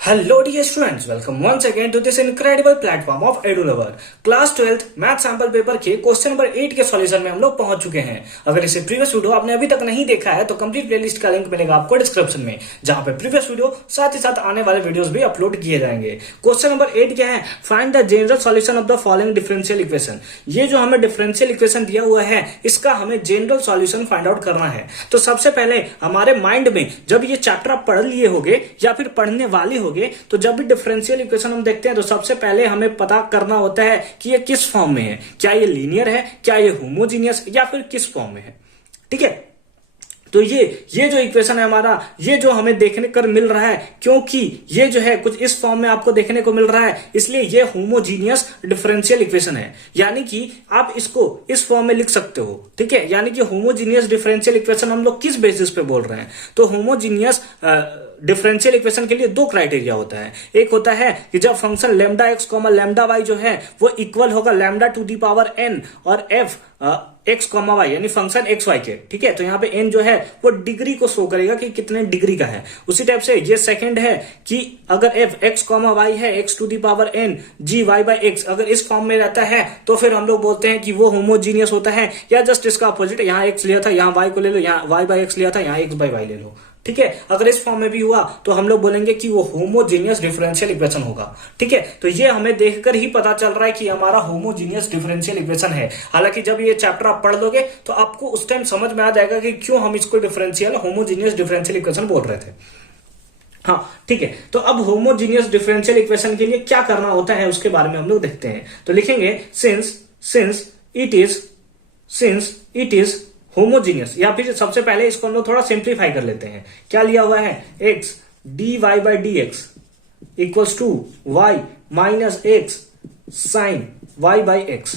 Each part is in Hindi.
Hello dear students, welcome once again to this incredible platform of EduLover. Class 12th math sample paper के क्वेश्चन नंबर 8 के सॉल्यूशन में हम लोग पहुंच चुके हैं। अगर इसे प्रीवियस वीडियो आपने अभी तक नहीं देखा है तो कंप्लीट प्लेलिस्ट का लिंक मिलेगा आपको डिस्क्रिप्शन में, जहां पे प्रीवियस वीडियो साथ ही साथ आने वाले वीडियोस भी अपलोड किए जाएंगे। क्वेश्चन नंबर 8 क्या है? Find the general solution of the following differential equation. ये जो हमें डिफरेंशियल इक्वेशन दिया हुआ है इसका हमें जनरल सॉल्यूशन फाइंड आउट करना है। तो सबसे पहले हमारे माइंड में जब ये चैप्टर आप पढ़ लिए होगे या फिर पढ़ने वाले होगे तो जब भी डिफरेंशियल इक्वेशन हम देखते हैं तो सबसे पहले हमें पता करना होता है कि ये किस फॉर्म में है, क्या ये लीनियर है, क्या ये होमोजीनियस या फिर किस फॉर्म में है। ठीक है, तो ये जो इक्वेशन है हमारा, ये जो हमें देखने कर मिल रहा है, क्योंकि ये जो है कुछ इस फॉर्म में आपको देखने को मिल रहा है, इसलिए ये होमोजीनियस डिफरेंशियल इक्वेशन है। यानी कि आप इसको इस फॉर्म में लिख सकते हो। ठीक है, यानी कि होमोजीनियस डिफरेंशियल इक्वेशन हम लोग किस बेसिस पे बोल रहे हैं? तो होमोजीनियस डिफरेंशियल इक्वेशन के लिए दो क्राइटेरिया होता है। एक होता है कि जब function lambda x comma lambda y जो है वो इक्वल होगा lambda to the power n और एफ एक्स कॉमा वाई, यानी फंक्शन एक्स वाई के। ठीक है, तो यहाँ पे एन जो है वो डिग्री को शो करेगा कि कितने डिग्री का है। उसी टाइप से ये सेकंड है कि अगर एफ एक्स कॉमा वाई है x to the power n g y by x, अगर इस फॉर्म में रहता है तो फिर हम लोग बोलते हैं कि वो होमोजीनियस होता है। या जस्ट इसका अपोजिट, यहाँ एक्स लिया था यहाँ वाई को ले लो, यहाँ वाई बाई एक्स लिया था यहाँ एक्स बाई वाई ले लो। ठीक है, अगर इस फॉर्म में भी हुआ तो हम लोग बोलेंगे कि वो होमोजीनियस डिफरेंशियल इक्वेशन होगा। ठीक है, तो ये हमें देखकर ही पता चल रहा है कि हमारा होमोजीनियस डिफरेंशियल इक्वेशन है। हालांकि जब ये चैप्टर आप पढ़ लोगे तो आपको उस टाइम समझ में आ जाएगा कि क्यों हम इसको डिफरेंशियल होमोजीनियस डिफरेंशियल इक्वेशन बोल रहे थे। हाँ ठीक है, तो अब होमोजीनियस डिफरेंशियल इक्वेशन के लिए क्या करना होता है उसके बारे में हम लोग देखते हैं। तो लिखेंगे सिंस इट इज होमोजीनियस, या फिर सबसे पहले इसको हम लोग थोड़ा सिंप्लीफाई कर लेते हैं। क्या लिया हुआ है? X d y by d x equals to y minus x sine y by x.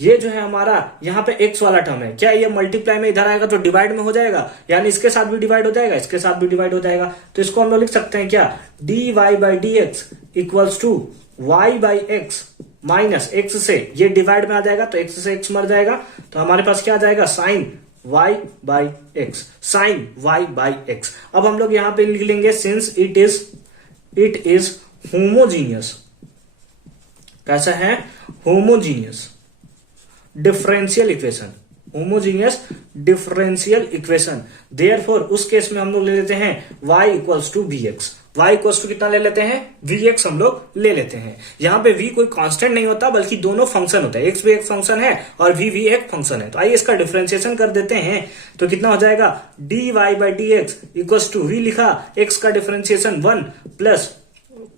ये जो है हमारा यहाँ पे एक्स वाला टर्म है, क्या ये मल्टीप्लाई में इधर आएगा तो डिवाइड में हो जाएगा, यानी इसके साथ भी डिवाइड हो जाएगा, इसके साथ भी डिवाइड हो जाएगा। तो इसको हम लोग लिख सकते हैं क्या? D y by d x equals to y by x minus x से ये डिवाइड में आ जाएगा तो एक्स से एक्स मर जाएगा, तो हमारे पास क्या आ जाएगा? Sine y by x, sine y by x. अब हम लोग यहां पे लिख लेंगे सिंस इट इज होमोजीनियस। कैसा है? Homogeneous differential equation, homogeneous differential equation. Therefore उस केस में हम लोग ले लेते हैं y equals to v x. y equals to कितना ले लेते हैं? vx हम लोग ले लेते हैं। यहाँ पे v कोई कांस्टेंट नहीं होता बल्कि दोनों फंक्शन होता है, x भी एक फंक्शन है और v भी एक फंक्शन है। तो आइए इसका डिफरेंशिएशन कर देते हैं। तो कितना हो जाएगा? dy by d x equals to v लिखा, x का डिफरेंशिएशन 1 प्लस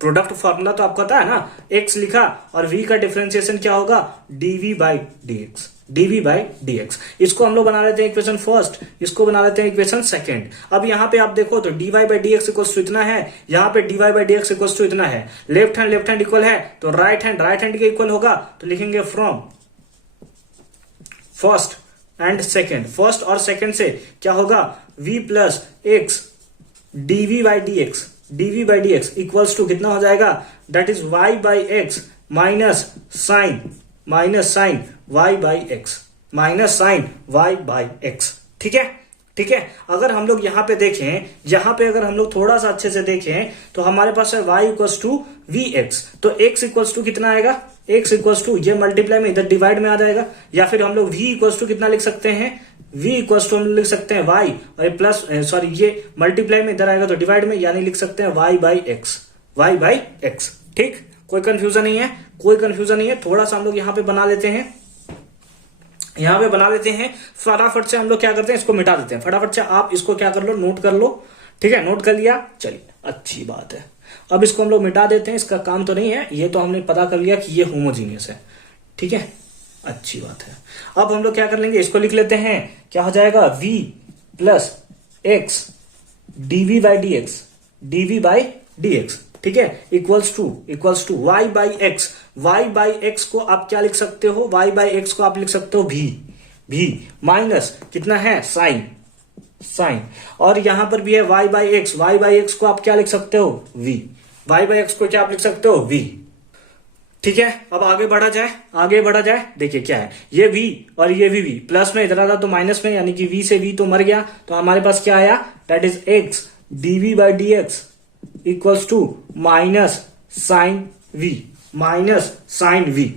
प्रोडक्ट फॉर्मूला तो आपको पता है ना, x लिखा और v का डिफरेंशिएशन क्या होगा? dv by d x, dv by d x. इसको हम लोग बना लेते हैं इक्वेशन फर्स्ट, इसको बना लेते हैं इक्वेशन सेकंड। अब यहाँ पे आप देखो तो dy by d x equals to इतना है, यहाँ पे dy by d x equals to इतना है। लेफ्ट हैंड इक्वल है तो राइट हैंड के इक्वल होगा, तो लिखेंगे from first and second. First और सेकंड से क्या होगा? v plus x dv by d x equals to कितना हो जाएगा? That is y by x minus sine y by x, minus sine y by x. ठीक है, अगर हम लोग यहाँ पे देखें, यहाँ पे अगर हम लोग थोड़ा सा अच्छे से देखें तो हमारे पास है y equals to v x, तो x इक्वल्स टू कितना आएगा? x इक्वल्स टू ये मल्टीप्लाई में इधर डिवाइड में आ जाएगा, या फिर हम लोग v इक्वल्स टू कितना लिख सकते हैं? v इक्वल्स टू हम लिख सकते हैं y और प्लस सॉरी ये मल्टीप्लाई में इधर आएगा तो डिवाइड में, यानी लिख सकते हैं y बाई एक्स। ठीक, कोई कंफ्यूजन नहीं है। थोड़ा सा हम लोग यहाँ पे बना लेते हैं, फटाफट से हम लोग क्या करते हैं? इसको मिटा देते हैं। फटाफट से आप इसको क्या कर लो? नोट कर लो। ठीक है, नोट कर लिया, चलिए अच्छी बात है। अब इसको हम लोग मिटा देते हैं, इसका काम तो नहीं है, ये तो हमने पता कर लिया कि ये होमोजीनियस है। ठीक है, अच्छी बात है। अब हम लोग क्या कर लेंगे? इसको लिख लेते हैं, क्या हो जाएगा? v plus x dv by d x. ठीक है, equals to y by x को आप क्या लिख सकते हो? y बाई एक्स को आप लिख सकते हो v माइनस कितना है? साइन, और यहां पर भी है y बाई एक्स को आप क्या लिख सकते हो? v, y बाई एक्स को क्या आप लिख सकते हो? v। ठीक है, अब आगे बढ़ा जाए। देखिए क्या है, ये v और ये v प्लस में इधर आता तो माइनस में, यानी कि v से v तो मर गया, तो हमारे पास क्या आया? That is x dv by d x equals to minus sine v, minus sine v.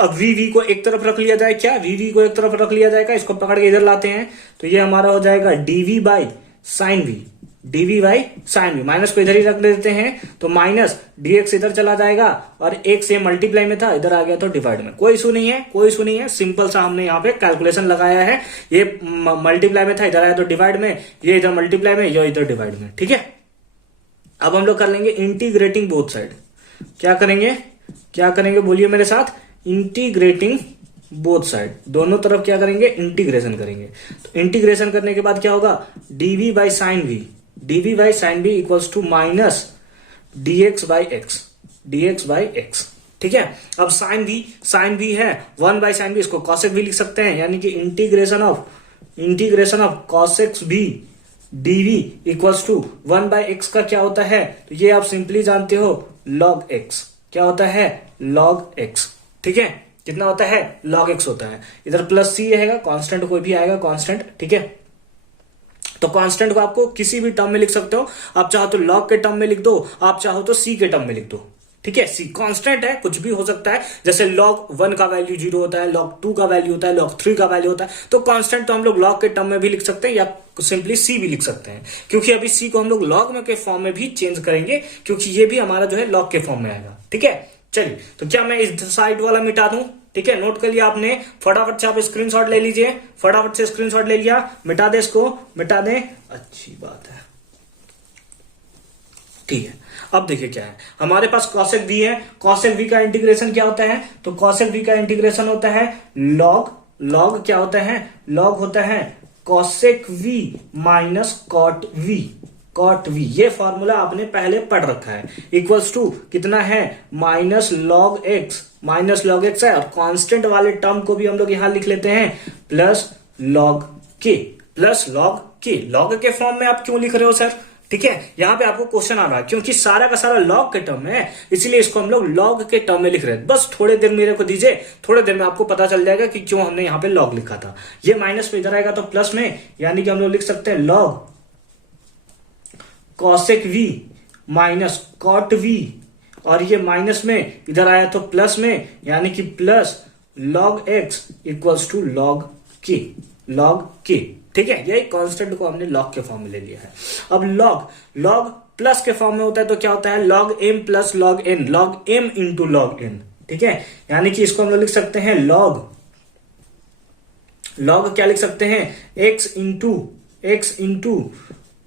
अब वी को एक तरफ रख लिया जाए, क्या वी को एक तरफ रख लिया जाएगा, इसको पकड़ के इधर लाते हैं तो ये हमारा हो जाएगा d v by sine v, d v by sine v. Minus को इधर ही रख देते हैं तो माइनस डीएक्स इधर चला जाएगा और एक से मल्टीप्लाई में था, इधर आ गया तो डिवाइड में। कोई इशू नहीं है, कोई इशू नहीं है, सिंपल सा हमने यहाँ पे कैलकुलेशन लगाया है। ये मल्टीप्लाई में था, इधर आया तो डिवाइड में, ये इधर मल्टीप्लाई में, ये इधर डिवाइड में। ठीक है, अब हम लोग कर लेंगे इंटीग्रेटिंग बोथ साइड। क्या करेंगे, क्या करेंगे, बोलिए मेरे साथ, इंटीग्रेटिंग बोथ साइड, दोनों तरफ क्या करेंगे, इंटीग्रेशन करेंगे। तो इंटीग्रेशन करने के बाद क्या होगा, d v by sine v, d v by sine v equals to minus d x by x, d x by x. ठीक है, अब साइन वी है 1 बाई साइन वी, इसको कॉसेक भी लिख सकते हैं, यानी कि इंटीग्रेशन ऑफ कॉसेक्स भी d v equals to 1 by x का क्या होता है, तो ये आप सिंपली जानते हो लॉग एक्स। क्या होता है, लॉग एक्स। ठीक है, कितना होता है, log x होता है। इधर प्लस सी रहेगा, कांस्टेंट कोई भी आएगा कांस्टेंट। ठीक है, तो कांस्टेंट को आपको किसी भी टर्म में लिख सकते हो, आप चाहो तो log के टर्म में लिख दो, आप चाहो तो c के टर्म में लिख दो। ठीक है, सी कांस्टेंट है, कुछ भी हो सकता है, जैसे log 1 का वैल्यू 0 होता है, log 2 का वैल्यू होता है, log 3 का वैल्यू होता है। तो कांस्टेंट तो हम लोग log के टर्म में भी लिख सकते हैं या सिंपली सी भी लिख सकते हैं, क्योंकि अभी सी को हम लोग log में के फॉर्म में भी चेंज करेंगे, क्योंकि ये भी हमारा जो है log के फॉर्म में आएगा। ठीक है, चलिए, तो क्या मैं इस साइड वाला मिटा दूं। ठीक है, नोट कर लिया आपने, फटाफट से आप स्क्रीनशॉट ले लीजिए, फटाफट से स्क्रीनशॉट ले लिया, मिटा दे, इसको मिटा दे, अच्छी बात है। ठीक है, अब देखिए क्या है, हमारे पास कॉसेक वी है, कॉसेक वी का इंटीग्रेशन क्या होता है, तो कॉसेक वी का इंटीग्रेशन होता है लॉग क्या होता है, लॉग होता है cosec v minus cot v, cot v. ये फॉर्मूला आपने पहले पढ़ रखा है, इक्वल्स टू कितना है, minus log x, minus log x है, और कांस्टेंट वाले टर्म को भी हम लोग यहां लिख लेते हैं प्लस लॉग के, प्लस लॉग के। लॉग के फॉर्म में आप क्यों लिख रहे हो सर, ठीक है, यहां पे आपको क्वेश्चन आ रहा है, क्योंकि सारा का सारा लॉग के टर्म है, इसलिए इसको हम लोग लॉग के टर्म में लिख रहे हैं। बस थोड़े देर मेरे को दीजिए, थोड़े देर में आपको पता चल जाएगा कि क्यों हमने यहां पे लॉग लिखा था। ये माइनस में इधर आएगा तो प्लस में, यानी कि हम लोग लिख सकते हैं log cosec v minus cot v, और ये माइनस में इधर आया तो प्लस में, यानी कि plus log x equals to log k, log k. ठीक है, यही कांस्टेंट को हमने लॉग के फॉर्म में ले लिया है। अब लॉग प्लस के फॉर्म में होता है तो क्या होता है, log m plus log n, log m into log n. ठीक है, यानी कि इसको हम लोग लिख सकते हैं लॉग क्या लिख सकते हैं, x into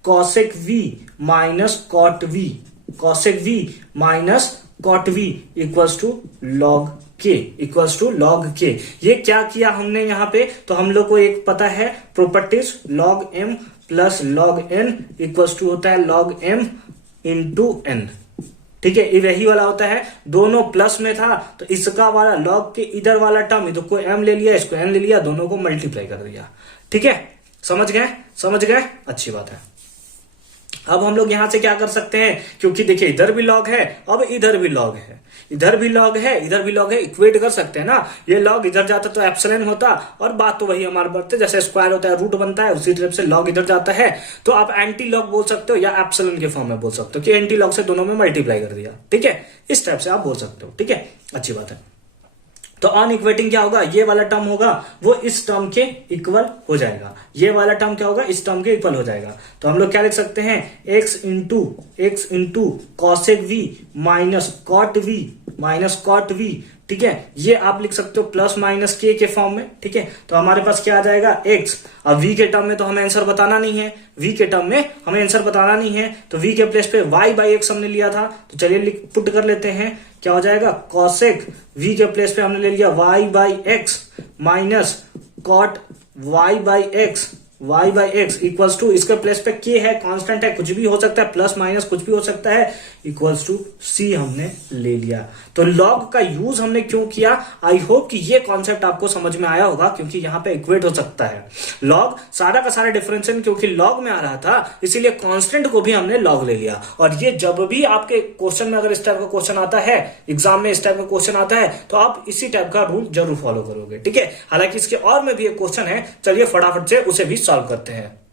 cosec v minus cot v, cosec v minus cot v equals to log k, equals to log k. ये क्या किया हमने यहाँ पे, तो हम लोग को एक पता है properties, log m plus log n equals to होता है लॉग एम इंटू एन। ठीक है, ये वही वाला होता है, दोनों प्लस में था तो इसका वाला लॉग के इधर वाला टर्म, इधर को एम ले लिया, इसको एन ले लिया, दोनों को मल्टीप्लाई कर दिया। ठीक है, समझ गए, अच्छी बात है। अब हम लोग यहां से क्या कर सकते हैं, क्योंकि देखिए इधर भी लॉग है, अब इधर भी लॉग है, इधर भी लॉग है, इधर भी लॉग है, इक्वेट कर सकते हैं ना। ये लॉग इधर जाता तो एप्सिलॉन होता, और बात तो वही हमारे बढ़ते, जैसे स्क्वायर होता है रूट बनता है, उसी तरफ से लॉग इधर जाता है, तो आप एंटी लॉग बोल सकते हो या एप्सिलॉन के फॉर्म में बोल सकते हो कि एंटी लॉग से दोनों में मल्टीप्लाई कर दिया। ठीक है, इस टाइप से आप बोल सकते हो। ठीक है, अच्छी बात है। तो ऑन इक्वेटिंग क्या होगा, ये वाला टर्म होगा वो इस टर्म के इक्वल हो जाएगा, ये वाला टर्म क्या होगा, इस टर्म के इक्वल हो जाएगा। तो हम लोग क्या लिख सकते हैं, x into cosec v minus cot v. ठीक है, ये आप लिख सकते हो प्लस माइनस के फॉर्म में। ठीक है, तो हमारे पास क्या आ जाएगा, एक्स। अब वी के टर्म में तो हमें आंसर बताना नहीं है, तो वी के प्लेस पे वाई बाई एक्स हमने लिया था, तो चलिए पुट कर लेते हैं। क्या हो जाएगा, कॉसेक वी के प्लेस पे हमने ले लिया y by x minus cot y by x equals to, इसके प्लेस पे के है, कांस्टेंट है, कुछ भी हो सकता है, प्लस माइनस कुछ भी हो सकता है, इक्वल्स टू सी हमने ले लिया। तो लॉग का यूज हमने क्यों किया, आई होप कि ये कॉन्सेप्ट आपको समझ में आया होगा, क्योंकि यहाँ पे इक्वेट हो सकता है लॉग, सारा का सारा डिफरेंशियल क्योंकि लॉग में आ रहा था, इसीलिए कांस्टेंट को भी हमने लॉग ले लिया। और ये जब भी आपके क्वेश्चन में अगर इस टाइप का क्वेश्चन आता है, एग्जाम में इस टाइप का क्वेश्चन आता है, तो आप इसी टाइप का रूल जरूर फॉलो करोगे। ठीक है, हालांकि इसके और में भी एक क्वेश्चन है, चलिए फटाफट से उसे भी सॉल्व करते हैं।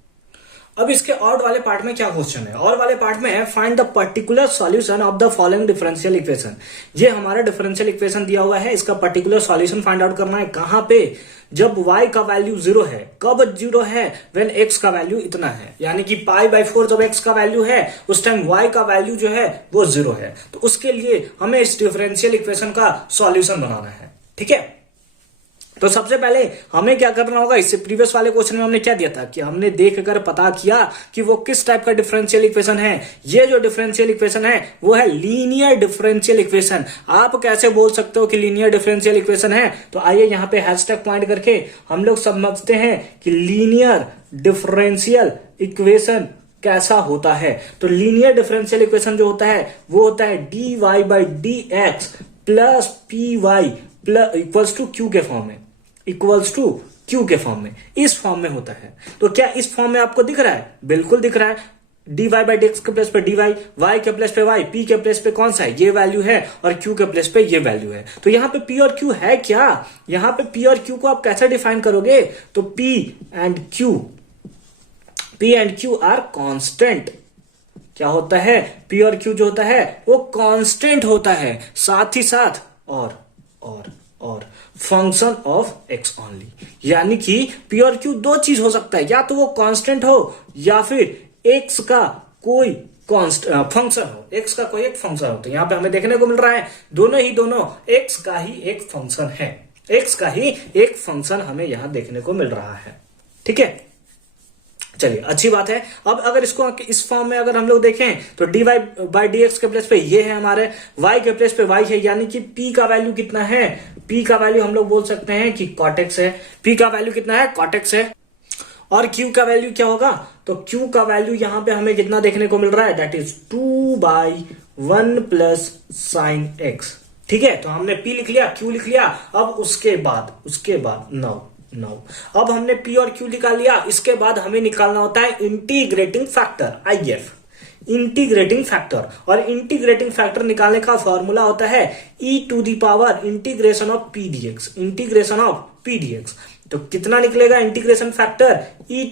अब इसके और वाले पार्ट में क्या क्वेश्चन है, और वाले पार्ट में है find the particular solution of the following differential equation. ये हमारा डिफरेंशियल इक्वेशन दिया हुआ है, इसका पर्टिकुलर सॉल्यूशन फाइंड आउट करना है। कहां पे? जब y का वैल्यू 0 है। कब 0 है? व्हेन x का वैल्यू इतना है, यानी कि π/4 जब x का वैल्यू है उस टाइम y का वैल्यू जो है वो 0 है। तो उसके लिए हमें इस डिफरेंशियल इक्वेशन का सॉल्यूशन बनाना है। ठीक है, तो सबसे पहले हमें क्या करना होगा, इससे प्रीवियस वाले क्वेश्चन में हमने क्या दिया था कि हमने देखकर पता किया कि वो किस टाइप का डिफरेंशियल इक्वेशन है। ये जो डिफरेंशियल इक्वेशन है वो है लीनियर डिफरेंशियल इक्वेशन। आप कैसे बोल सकते हो कि लीनियर डिफरेंशियल इक्वेशन है? तो आइए यहाँ पे हैशटैग पॉइंट करके हम लोग समझते हैं कि लीनियर डिफरेंशियल इक्वेशन कैसा होता है। तो लीनियर डिफरेंशियल इक्वेशन जो होता है वो होता है dy/dx plus py plus equals to q के फॉर्म में, इक्वल्स टू क्यू के फॉर्म में, इस फॉर्म में होता है। तो क्या इस फॉर्म में आपको दिख रहा है? बिल्कुल दिख रहा है। dy/dx के प्लेस पे dy, y के प्लेस पे y, p के प्लेस पे कौन सा है? ये वैल्यू है, और q के प्लेस पे ये वैल्यू है। तो यहाँ पे p और q है क्या? यहाँ पे p और q को आप कैसे डिफाइन करोगे? तो p and q are constant. क्या होता है? p और q जो होता है वो कांस्टेंट होता है, साथ ही साथ और फंक्शन ऑफ x ओनली। यानी कि p और q दो चीज हो सकता है, या तो वो कांस्टेंट हो या फिर x का कोई फंक्शन हो, x का कोई एक फंक्शन हो। तो यहां पे हमें देखने को मिल रहा है दोनों x का ही एक फंक्शन है, x का ही एक फंक्शन हमें यहां देखने को मिल रहा है। ठीक है, चलिए अच्छी बात है। अब अगर इसको इस फॉर्म में अगर हम लोग देखें तो dy/dx के प्लेस पे ये है हमारे, y के प्लेस पे y है, यानी कि p का वैल्यू कितना है? p का वैल्यू हम लोग बोल सकते हैं कि cot x है। p का वैल्यू कितना है? cot x है। और q का वैल्यू क्या होगा? तो q का वैल्यू यहां पे हमें कितना देखने को मिल रहा है? That is 2/1 plus sign x। ठीक है, तो हमने p लिख लिया, q लिख लिया। अब उसके बाद नौ अब हमने p और q निकाल लिया। इसके बाद हमें निकालना होता है integrating factor, IF, integrating factor. और इंटीग्रेटिंग फैक्टर निकालने का फॉर्मूला होता है e⁻ integration of p dx, integration of p dx। तो कितना निकलेगा integration factor? e⁻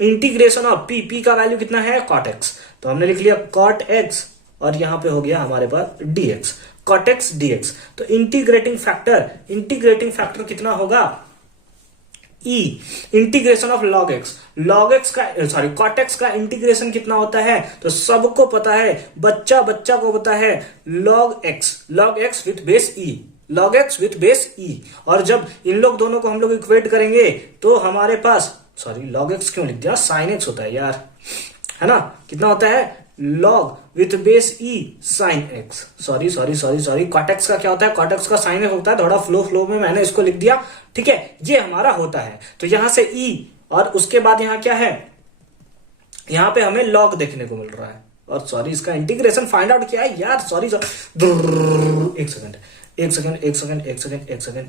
integration of p का वैल्यू कितना है? cot x। तो हमने लिख लिया cot x, और यहां पे हो गया हमारे पास dx, cot x dx। तो इंटीग्रेटिंग फैक्टर कितना होगा? e integration of log x का cot x का इंटीग्रेशन कितना होता है? तो सबको पता है, बच्चा को पता है, log x with base e, log x with base e। और जब इन लोग दोनों को हम लोग इक्वेट करेंगे तो हमारे पास log x क्यों लिख दिया? sin x होता है यार, है ना? कितना होता है? log with base e sin x। Sorry cot x का क्या होता है? cot x का sin x होता है। थोड़ा फ्लो में मैंने इसको लिख दिया। ठीक है, ये हमारा होता है। तो यहां से e, और उसके बाद यहां क्या है? यहां पे हमें log देखने को मिल रहा है। और इसका इंटीग्रेशन फाइंड आउट किया है यार। एक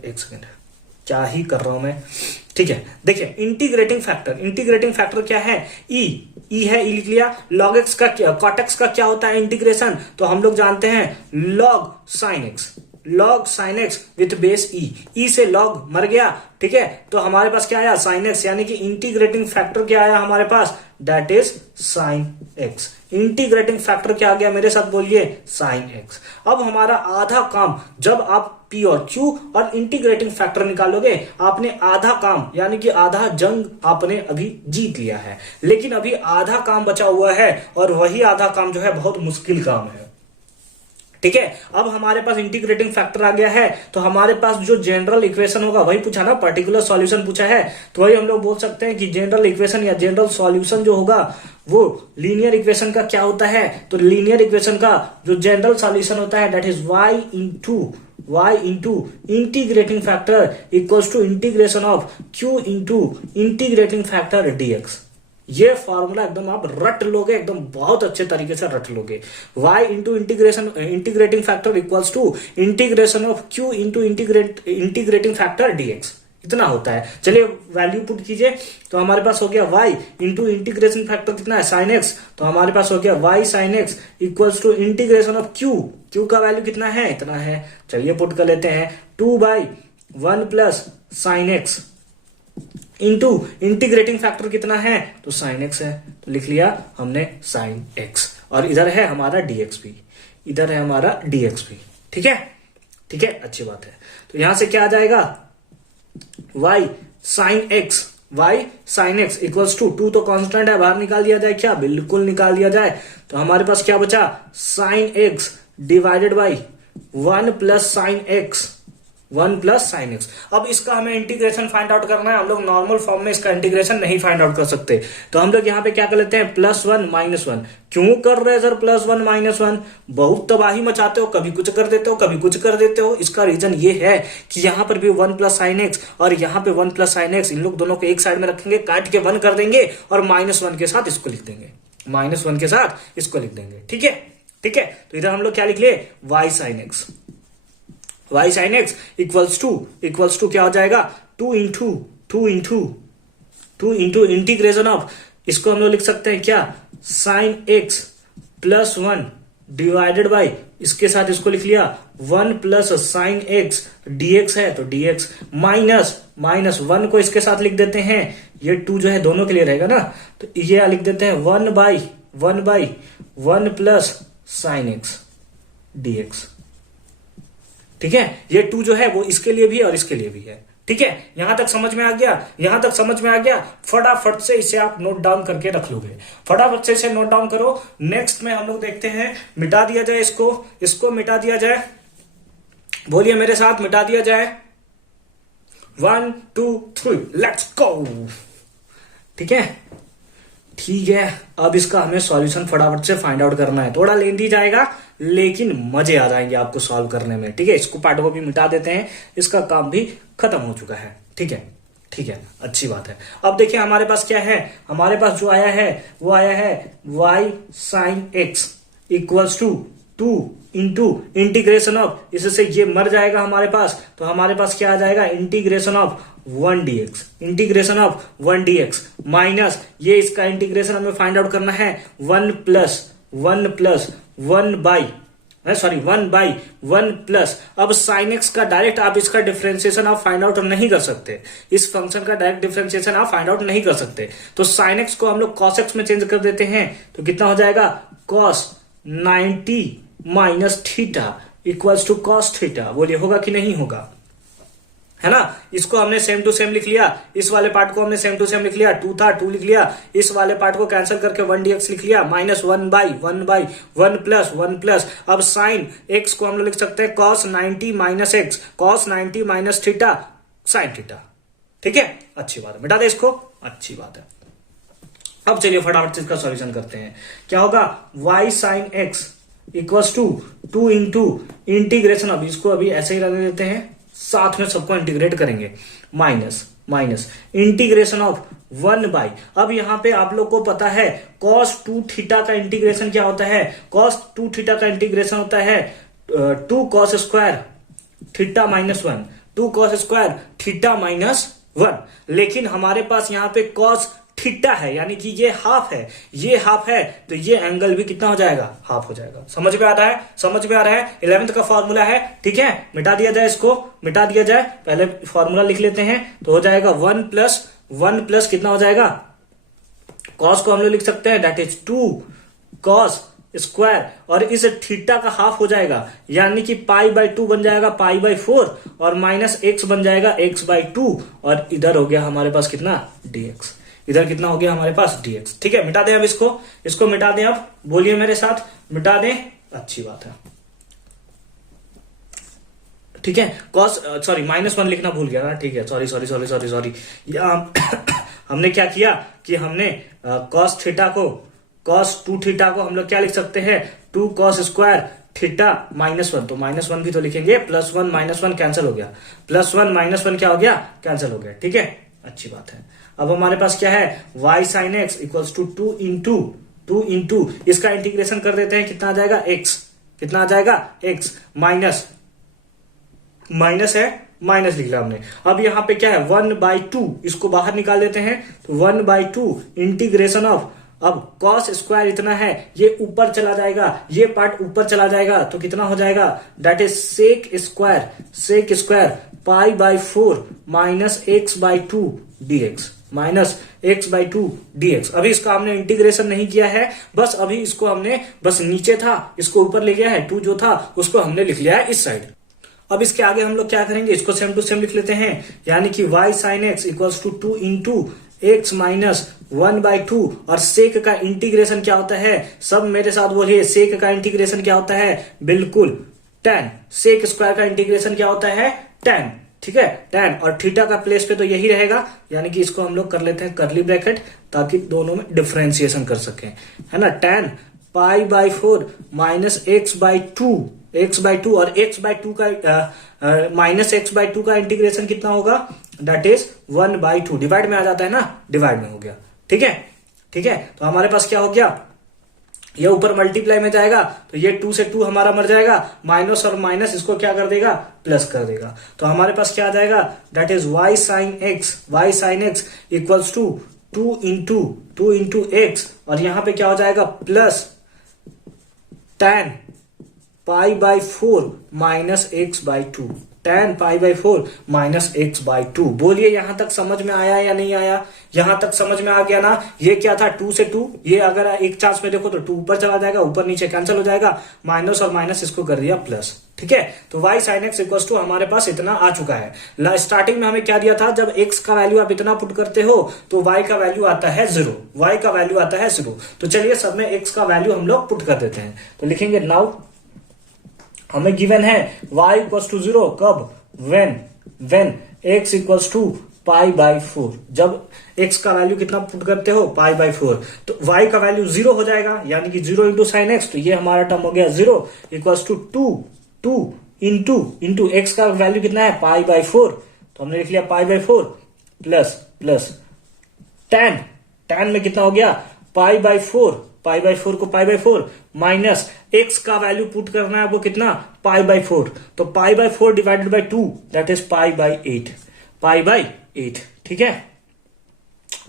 सेकंड, क्या ही कर रहा हूं मैं। ठीक है, देखिए इंटीग्रेटिंग फैक्टर क्या है? e है, e लिख लिया। log x का क्या, cot x का क्या होता है इंटीग्रेशन? तो हम लोग जानते हैं log sin x with base e से log मर गया। ठीक है, तो हमारे पास क्या आया? sin x, यानी कि इंटीग्रेटिंग फैक्टर क्या आया हमारे पास? That is sin x। Integrating factor क्या आ गया? मेरे साथ बोलिए, sin x। अब हमारा आधा काम, जब आप p और q और इंटीग्रेटिंग फैक्टर निकालोगे, आपने आधा काम यानी कि आधा जंग आपने अभी जीत लिया है। लेकिन अभी आधा काम बचा हुआ है, और वही आधा काम जो है बहुत मुश्किल काम है। ठीक है, अब हमारे पास इंटीग्रेटिंग फैक्टर आ गया है, तो हमारे पास जो जनरल इक्वेशन होगा वही पूछा ना, पर्टिकुलर सॉल्यूशन पूछा है। तो वही हम लोग बोल सकते हैं कि जनरल इक्वेशन या जनरल सॉल्यूशन जो होगा वो लीनियर इक्वेशन का क्या होता है? तो लीनियर इक्वेशन का जो जनरल सॉल्यूशन होता है that is y into integrating factor equals to integration of q into integrating factor dx। ये फॉर्मूला एकदम आप रट लोगे, एकदम बहुत अच्छे तरीके से रट लोगे। y into integrating factor equals to integration of q into integrating factor dx। इतना होता है। चलिए वैल्यू पुट कीजिए, तो हमारे पास हो गया y इंटू इंटीग्रेशन फैक्टर कितना है? sin x। तो हमारे पास हो गया y sin x equals to integration of q का वैल्यू कितना है? इतना है। चलिए पुट कर लेते हैं, 2/1 plus sin x into integrating factor कितना है, तो साइन एक्स है, तो लिख लिया हमने साइन एक्स, और इधर है हमारा dx भी, इधर है हमारा dx भी। ठीक है, ठीक है, अच्छी बात है। तो यहां से क्या आ जाएगा, y sine x, y sine x equals to, two तो कांस्टेंट है, बाहर निकाल दिया जाए क्या, बिल्कुल निकाल दिया जाए। तो हमारे पास क्या बचा, sine x divided by 1 plus sine x, 1 plus sine x. अब इसका हमें इंटीग्रेशन फाइंड आउट करना है, हम लोग नॉर्मल फॉर्म में इसका इंटीग्रेशन नहीं फाइंड आउट कर सकते, तो हम लोग यहाँ पे क्या कर लेते हैं, +1 -1। क्यों कर रहे हैं सर +1 -1, बहुत तबाही मचाते हो, कभी कुछ कर देते हो, कभी कुछ कर देते हो। इसका रीजन ये है कि यहाँ पर भी 1 प्लस साइन एक्स और यहाँ पे 1 प्लस साइन एक्स, इन लोग दोनों को एक साइड में रखेंगे, काट के 1 कर देंगे और -1 के साथ इसको लिख देंगे, -1 के साथ इसको लिख देंगे। ठीक है, ठीक है। तो इधर हम लोग क्या लिख लिए, y sine x, y sine x equals to क्या हो जाएगा, 2 इंटू इंटीग्रेशन ऑफ, इसको हम लोग लिख सकते हैं क्या, sine x plus 1 divided by, इसके साथ इसको लिख लिया 1 प्लस साइन एक्स dx है, तो dx माइनस 1 को इसके साथ लिख देते हैं, ये 2 जो है दोनों के लिए रहेगा ना, तो ये लिख देते हैं 1 by 1 plus sine x dx। ठीक है, ये 2 जो है वो इसके लिए भी है और इसके लिए भी है। ठीक है, यहां तक समझ में आ गया, यहां तक समझ में आ गया। फटाफट से इसे आप नोट डाउन करके रख लोगे, फटाफट से इसे नोट डाउन करो। नेक्स्ट में हम लोग देखते हैं, मिटा दिया जाए इसको मिटा दिया जाए, बोलिए मेरे साथ, मिटा दिया जाए, 1 2 3 लेट्स गो। ठीक है, ठीक है, अब इसका हमें सॉल्यूशन फटाफट से फाइंड आउट करना है, थोड़ा लेंदी जाएगा लेकिन मजे आ जाएंगे आपको सॉल्व करने में। ठीक है, इसको पार्ट को भी मिटा देते हैं, इसका काम भी खत्म हो चुका है। ठीक है, ठीक है, अच्छी बात है। अब देखिए हमारे पास क्या है, हमारे पास जो आया है वो आया है y sine x equals to 2 into integration of, इससे ये मर जाएगा हमारे पास, तो हमारे पास क्या आ जाएगा, integration of 1 dx, integration of 1 dx minus, ये इसका इंटीग्रेशन हमें फाइंड आउट करना है 1 बाई 1 प्लस, अब साइन एक्स का डायरेक्ट आप इसका डिफरेंशिएशन आप फाइंड आउट नहीं कर सकते, इस फंक्शन का डायरेक्ट डिफरेंशिएशन आप फाइंड आउट नहीं कर सकते, तो साइन एक्स को हम लोग कॉस एक्स में चेंज कर देते हैं, तो कितना हो जाएगा, cos 90 minus theta equals to cos theta. बोलिए होगा कि नहीं होगा, है ना। इसको हमने सेम टू सेम लिख लिया, इस वाले पार्ट को हमने सेम टू सेम लिख लिया, 2 था 2 लिख लिया, इस वाले पार्ट को कैंसिल करके 1 dx लिख लिया, माइनस 1 बाई 1 प्लस, अब साइन एक्स को हम लोग लिख सकते हैं cos 90 minus x, cos 90 minus theta sine theta. ठीक है, अच्छी बात है, मिटा दे इसको, अच्छी बात है। अब चलिए फटाफट से इसका सॉल्यूशन करते हैं, क्या होगा, y sine x equals to 2 into integration, अब इसको अभी ऐसे ही रहने देते हैं, साथ में सबको इंटीग्रेट करेंगे, माइनस इंटीग्रेशन ऑफ 1 बाई, अब यहां पे आप लोग को पता है cos 2 थीटा का इंटीग्रेशन क्या होता है, cos 2 थीटा का इंटीग्रेशन होता है 2 cos square theta minus 1, 2 cos square theta minus 1, लेकिन हमारे पास यहाँ पे cos थीटा है, यानी कि ये हाफ है, ये हाफ है, तो ये एंगल भी कितना हो जाएगा, हाफ हो जाएगा। समझ में आ रहा है, समझ में आ रहा है, 11th का फॉर्मूला है। ठीक है, मिटा दिया जाए, इसको मिटा दिया जाए, पहले फॉर्मूला लिख लेते हैं, तो हो जाएगा 1 प्लस कितना हो जाएगा, कॉस को हम लोग लिख सकते हैं, दैट इज 2 कॉस स्क्वायर, और इस थीटा का हाफ हो जाएगा, यानी कि π/2 बन जाएगा π/4, और माइनस x बन जाएगा x/2, और इधर हो गया हमारे पास कितना, dx, इधर कितना हो गया हमारे पास dx। ठीक है, मिटा दें अब इसको मिटा दें, अब बोलिए मेरे साथ, मिटा दें, अच्छी बात है। ठीक है, कॉस -1 लिखना भूल गया ना, ठीक है, सॉरी हमने क्या किया कि हमने cos थीटा को, cos 2 थीटा को हम लोग क्या लिख सकते हैं, 2 cos स्क्वायर थीटा -1, तो -1 भी तो लिखेंगे, +1 -1 कैंसिल हो गया, +1 -1 क्या हो गया, कैंसिल हो गया। ठीक है, अच्छी बात है। अब हमारे पास क्या है, y sine x equals to 2 into इसका इंटीग्रेशन कर देते हैं, कितना आ जाएगा, x, कितना आ जाएगा, x माइनस है, माइनस लिख लिया हमने। अब यहाँ पे क्या है, 1/2, इसको बाहर निकाल देते हैं, तो 1/2 इंटीग्रेशन ऑफ अब कॉस स्क्वायर इतना है, ये ऊपर चला जाएगा, ये पार्ट ऊपर चला जाएगा, तो कितना हो जाएगा, that is sec square pi by 4 minus x by 2 dx minus x by 2 dx। अभी इसका हमने इंटीग्रेशन नहीं किया है, बस अभी इसको हमने बस नीचे था इसको ऊपर ले गया है, 2 जो था उसको हमने लिख लिया है इस साइड। अब इसके आगे हम लोग क्या करेंगे, इसको सेम टू सेम लिख लेते हैं, यानी कि y sin x equals to 2 into x minus 1/2। और सेक का इंटीग्रेशन क्या होता है, सब मेरे साथ बोलिए, सेक का इंटीग्रेशन क्या होता है, बिल्कुल tan। सेक स्क्वायर का इंटीग्रेशन क्या होता है, tan, ठीक है, tan। और थीटा का प्लेस पे तो यही रहेगा, यानी कि इसको हम लोग कर लेते हैं कर्ली ब्रैकेट, ताकि दोनों में डिफरेंशिएशन कर सकें, है ना। tan pi by 4 minus x by 2 और x बाई 2 का माइनस एक्स बाई 2 का इंटीग्रेशन कितना होगा, दैट इज 1/2। डिवाइड में आ जाता है ना, डिवाइड में हो गया, ठीक है, ठीक है। तो हमारे पास क्या हो गया, ये ऊपर मल्टीप्लाई में जाएगा तो ये 2 से 2 हमारा मर जाएगा, माइनस और माइनस इसको क्या कर देगा, प्लस कर देगा। तो हमारे पास क्या आ जाएगा, that is y sin x equals to 2 into x, और यहां पे क्या हो जाएगा, plus tan pi by 4 minus x by 2, tan pi by 4 minus x by 2। बोलिए यहां तक समझ में आया या नहीं आया, यहां तक समझ में आ गया ना। ये क्या था, 2 से 2, ये अगर एक चांस में देखो तो 2 ऊपर चला जाएगा, ऊपर नीचे कैंसिल हो जाएगा, माइनस और माइनस इसको कर दिया प्लस, ठीक है। तो y sin x equal to हमारे पास इतना आ चुका है। स्टार्टिंग में हमें क्या दिया था, जब x का वैल्यू आप इतना पुट करते हो तो y का वैल्यू आता है 0, y का वैल्यू आता है 0। तो चलिए सब में x का वैल्यू हम लोग पुट कर देते हैं, तो लिखेंगे नाउ हमें गिवन है y इक्वल्स टू 0 कब, when x equals to pi by 4। जब x का वैल्यू कितना पुट करते हो, पाई बाई 4, तो y का वैल्यू 0 हो जाएगा, यानी कि 0 इंटू साइन x, तो ये हमारा टर्म हो गया 0 इक्वल्स टू 2 इंटू x का वैल्यू कितना है, पाई बाई 4, तो हमने लिख लिया पाई बाई 4 प्लस tan में कितना हो गया, पाई बाई 4 को पाई बाई 4 माइनस x का वैल्यू पुट करना है आपको कितना, पाई बाई 4, तो pi by 4 divided by 2 that is pi by 8, ठीक है।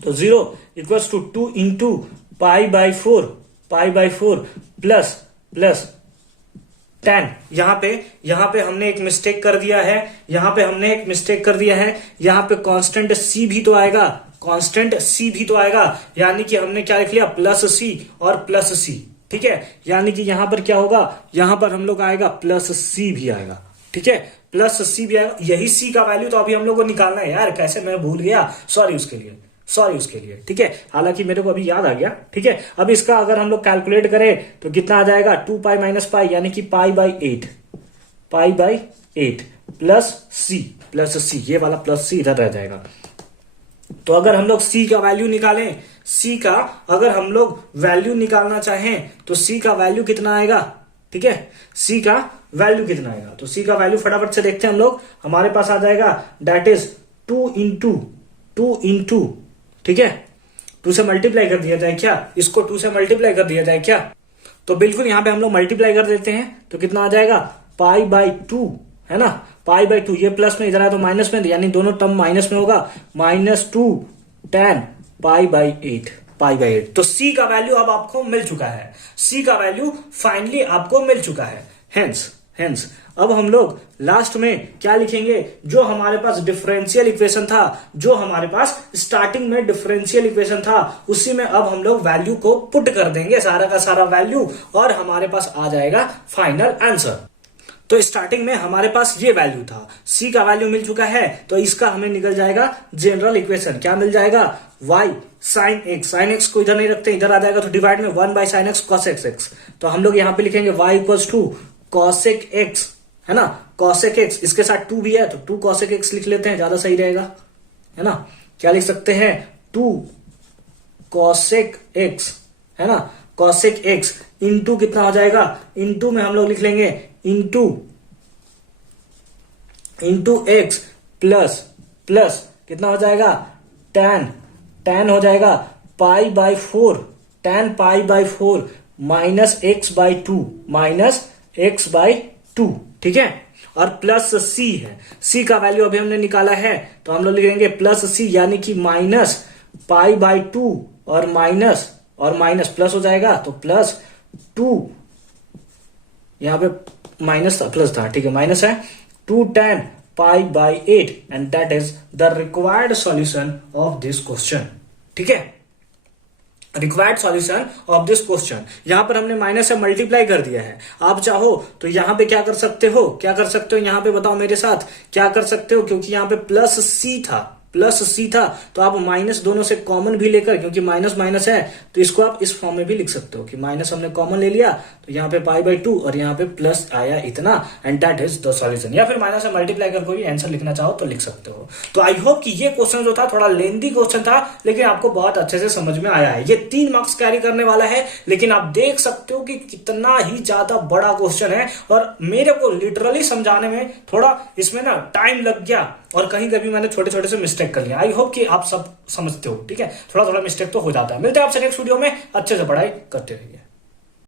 तो 0 equals to 2 into pi by 4 plus tan। यहां पे हमने एक मिस्टेक कर दिया है, यहां पे कांस्टेंट c भी तो आएगा, यानी कि हमने क्या लिख लिया, प्लस c और प्लस c, ठीक है। यानी कि यहां पर क्या होगा, यहां पर हम लोग आएगा प्लस c भी आएगा, ठीक है, प्लस c भी आएगा। यही c का वैल्यू तो अभी हम लोग को निकालना है यार, कैसे मैं भूल गया, सॉरी उसके लिए, ठीक है। हालांकि मेरे को अभी याद आ गया, ठीक है। अब इसका अगर हम लोग कैलकुलेट करें तो कितना आ जाएगा, 2 पाई माइनस पाई, यानी कि पाई बाई 8 प्लस सी, ये वाला प्लस सी इधर रह जाएगा। तो अगर हम लोग c का वैल्यू निकालें, अगर हम लोग वैल्यू निकालना चाहें तो c का वैल्यू कितना आएगा, ठीक है, c का वैल्यू कितना आएगा, तो c का वैल्यू फटाफट से देखते हैं हम लोग। हमारे पास आ जाएगा दैट इज 2 इंटू, ठीक है, 2 से मल्टीप्लाई कर दिया जाए क्या, इसको 2 से मल्टीप्लाई कर दिया जाए क्या, तो बिल्कुल यहां पे हम लोग मल्टीप्लाई कर देते हैं, तो कितना आ जाएगा, पाई बाई 2, है ना, पाई बाई 2, ये प्लस में इधर आया तो माइनस में, यानी दोनों टर्म माइनस में होगा, -2 tan पाई बाई 8। तो c का वैल्यू अब आपको मिल चुका है, c का वैल्यू फाइनली आपको मिल चुका है। हेंस अब हम लोग लास्ट में क्या लिखेंगे, जो हमारे पास डिफरेंशियल इक्वेशन था, जो हमारे पास स्टार्टिंग में डिफरेंशियल इक्वेशन था, उसी में अब हम लोग वैल्यू को पुट कर देंगे, सारा का सारा वैल्यू, और हमारे पास आ जाएगा फाइनल आंसर। तो स्टार्टिंग में हमारे पास ये वैल्यू था, c का वैल्यू मिल चुका है, तो इसका हमें निकल जाएगा जनरल इक्वेशन, क्या मिल जाएगा, y sin x को इधर नहीं रखते, इधर आ जाएगा, तो डिवाइड में 1 by sine x cos x। तो हम लोग यहां पे लिखेंगे y equals to cosec x, है ना, cosec x, इसके साथ 2 भी है तो 2 cosec x लिख लेते हैं, ज्यादा सही रहेगा, है ना। क्या लिख सकते हैं, 2 cosec x, है ना, cosec x इंटू कितना हो जाएगा, इंटू में हम लोग लिख लेंगे इंटू x प्लस कितना हो जाएगा, tan हो जाएगा पाई by 4, tan pi by 4 minus x by 2, ठीक है। और प्लस c है, c का वैल्यू अभी हमने निकाला है, तो हम लोग लिखेंगे प्लस c, यानी कि माइनस पाई बाई 2 और माइनस और माइनस प्लस हो जाएगा, तो प्लस 2, यहां पे माइनस था प्लस था, ठीक है, माइनस है 2 tan pi by 8 and that is the required solution of this question. ठीक है, required solution of this question. यहां पर हमने माइनस से मल्टीप्लाई कर दिया है। आप चाहो तो यहां पे क्या कर सकते हो, यहां पे बताओ मेरे साथ क्या कर सकते हो, क्योंकि यहां पे प्लस सी था तो आप माइनस दोनों से कॉमन भी लेकर, क्योंकि माइनस माइनस है तो इसको आप इस फॉर्म में भी लिख सकते हो कि माइनस हमने कॉमन ले लिया तो यहाँ पे पाई बाई 2 और यहाँ पे प्लस आया इतना, and that is the solution. या फिर माइनस से मल्टीप्लाई कर कोई आंसर लिखना चाहो तो लिख सकते हो। तो आई होप कि ये क्वेश्चन जो था थोड़ा लेंदी क्वेश्चन था, लेकिन आपको बहुत अच्छे से समझ में आया है। ये 3 मार्क्स कैरी करने वाला है, लेकिन आप देख सकते हो कि कितना ही ज्यादा बड़ा क्वेश्चन है और मेरे को लिटरली समझाने में थोड़ा इसमें ना टाइम लग गया और कहीं कभी मैंने छोटे छोटे से मिस्टेक कर लिया। आई होप कि आप सब समझते हो। ठीक है, थोड़ा थोड़ा मिस्टेक तो हो जाता है। मिलते हैं आपसे नेक्स्ट वीडियो में, अच्छे से पढ़ाई करते रहिए।